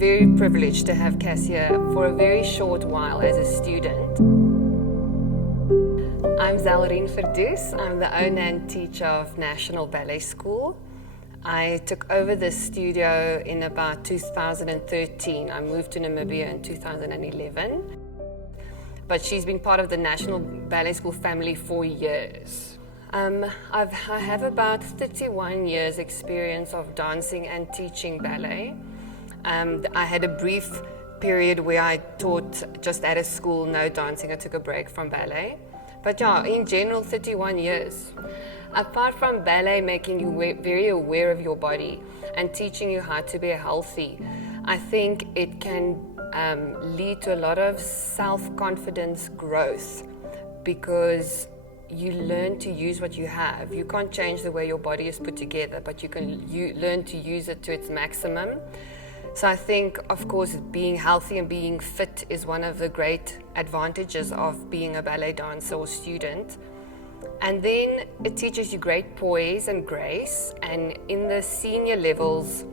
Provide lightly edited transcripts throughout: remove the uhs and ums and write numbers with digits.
very privileged to have Cassia for a very short while as a student. I'm Zalreen Verdoes. I'm the owner and teacher of National Ballet School. I took over the studio in about 2013. I moved to Namibia in 2011. But she's been part of the National Ballet School family for years. I have about 31 years experience of dancing and teaching ballet. I had a brief period where I taught just at a school, no dancing. I took a break from ballet. But yeah, in general, 31 years. Apart from ballet making you very aware of your body and teaching you how to be healthy, I think it can lead to a lot of self-confidence growth because you learn to use what you have. You can't change the way your body is put together, but you learn to use it to its maximum. So I think, of course, being healthy and being fit is one of the great advantages of being a ballet dancer or student. And then it teaches you great poise and grace. And in the senior levels,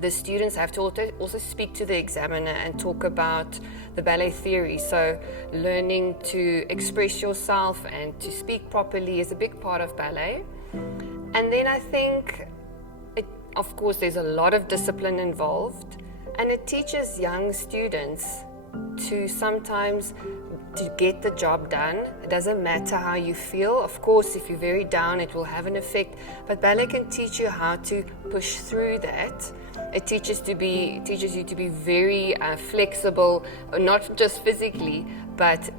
the students have to also speak to the examiner and talk about the ballet theory. So learning to express yourself and to speak properly is a big part of ballet. And then I think, of course, there's a lot of discipline involved, and it teaches young students to sometimes to get the job done. It doesn't matter how you feel. Of course, if you're very down, it will have an effect, but ballet can teach you how to push through that. It teaches you to be very flexible, not just physically, but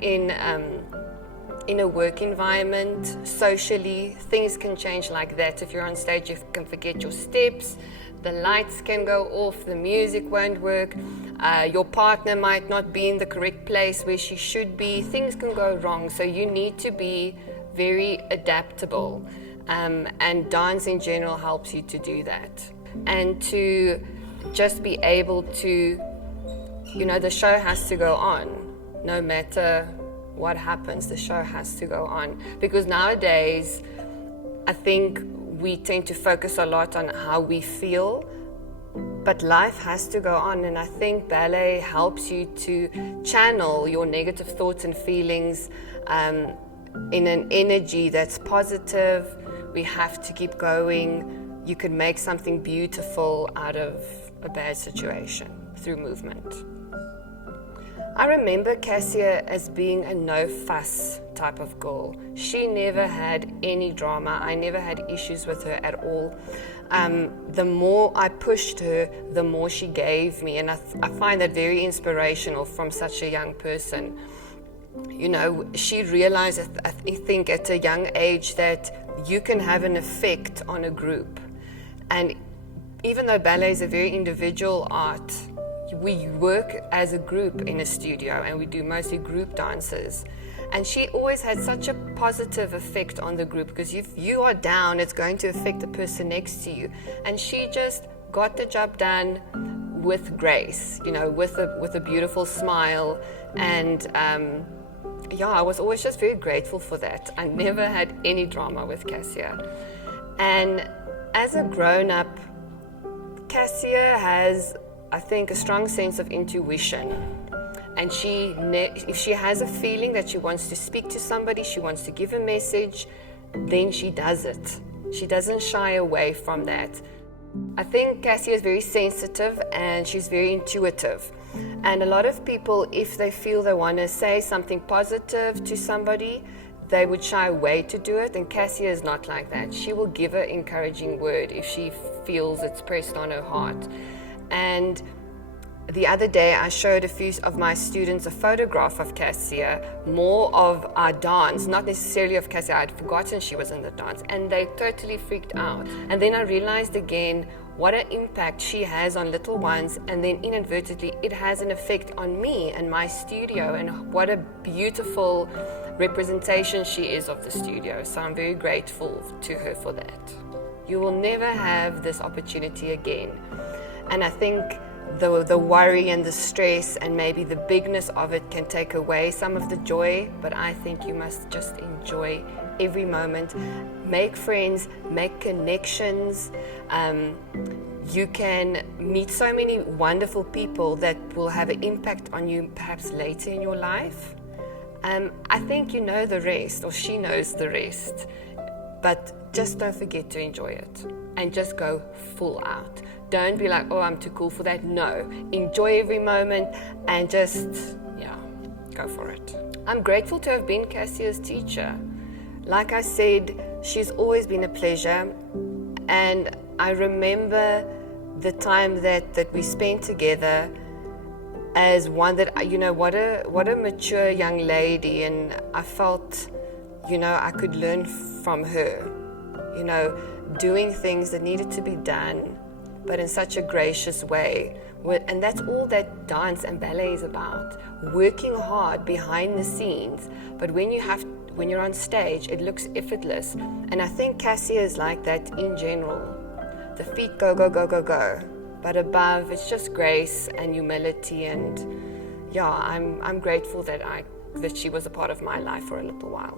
in a work environment, socially. Things can change like that. If you're on stage, you can forget your steps, the lights can go off, the music won't work, your partner might not be in the correct place where she should be. Things can go wrong, so you need to be very adaptable, and dance in general helps you to do that. And to just be able to, the show has to go on. No matter what happens, the show has to go on. Because nowadays, I think we tend to focus a lot on how we feel, but life has to go on. And I think ballet helps you to channel your negative thoughts and feelings in an energy that's positive. We have to keep going. You can make something beautiful out of a bad situation through movement. I remember Cassia as being a no-fuss type of girl. She never had any drama. I never had issues with her at all. The more I pushed her, the more she gave me, and I find that very inspirational from such a young person. She realized, I think, at a young age that you can have an effect on a group. And even though ballet is a very individual art, we work as a group in a studio, and we do mostly group dances. And she always had such a positive effect on the group, because if you are down, it's going to affect the person next to you. And she just got the job done with grace, with a beautiful smile. And I was always just very grateful for that. I never had any drama with Cassia. And as a grown-up, Cassia has, I think, a strong sense of intuition. And if she has a feeling that she wants to speak to somebody, she wants to give a message, then she does it. She doesn't shy away from that. I think Cassia is very sensitive and she's very intuitive. And a lot of people, if they feel they want to say something positive to somebody, they would shy away to do it, and Cassia is not like that. She will give an encouraging word if she feels it's pressed on her heart. And the other day I showed a few of my students a photograph of Cassia, more of our dance, not necessarily of Cassia. I'd forgotten she was in the dance, and they totally freaked out. And then I realized again what an impact she has on little ones, and then inadvertently it has an effect on me and my studio, and what a beautiful representation she is of the studio. So I'm very grateful to her for that. You will never have this opportunity again. And I think the worry and the stress and maybe the bigness of it can take away some of the joy, but I think you must just enjoy every moment. Make friends, make connections. You can meet so many wonderful people that will have an impact on you perhaps later in your life. I think you know the rest, or she knows the rest, but just don't forget to enjoy it and just go full out. Don't be like, oh, I'm too cool for that. No, enjoy every moment and just, go for it. I'm grateful to have been Cassia's teacher. Like I said, she's always been a pleasure, and I remember the time that we spent together as one that, what a mature young lady, and I felt, I could learn from her, doing things that needed to be done, but in such a gracious way. And that's all that dance and ballet is about, working hard behind the scenes, but when you're on stage, it looks effortless. And I think Cassia is like that in general. The feet go, go, go, go, go. But above, it's just grace and humility. And I'm grateful that she was a part of my life for a little while.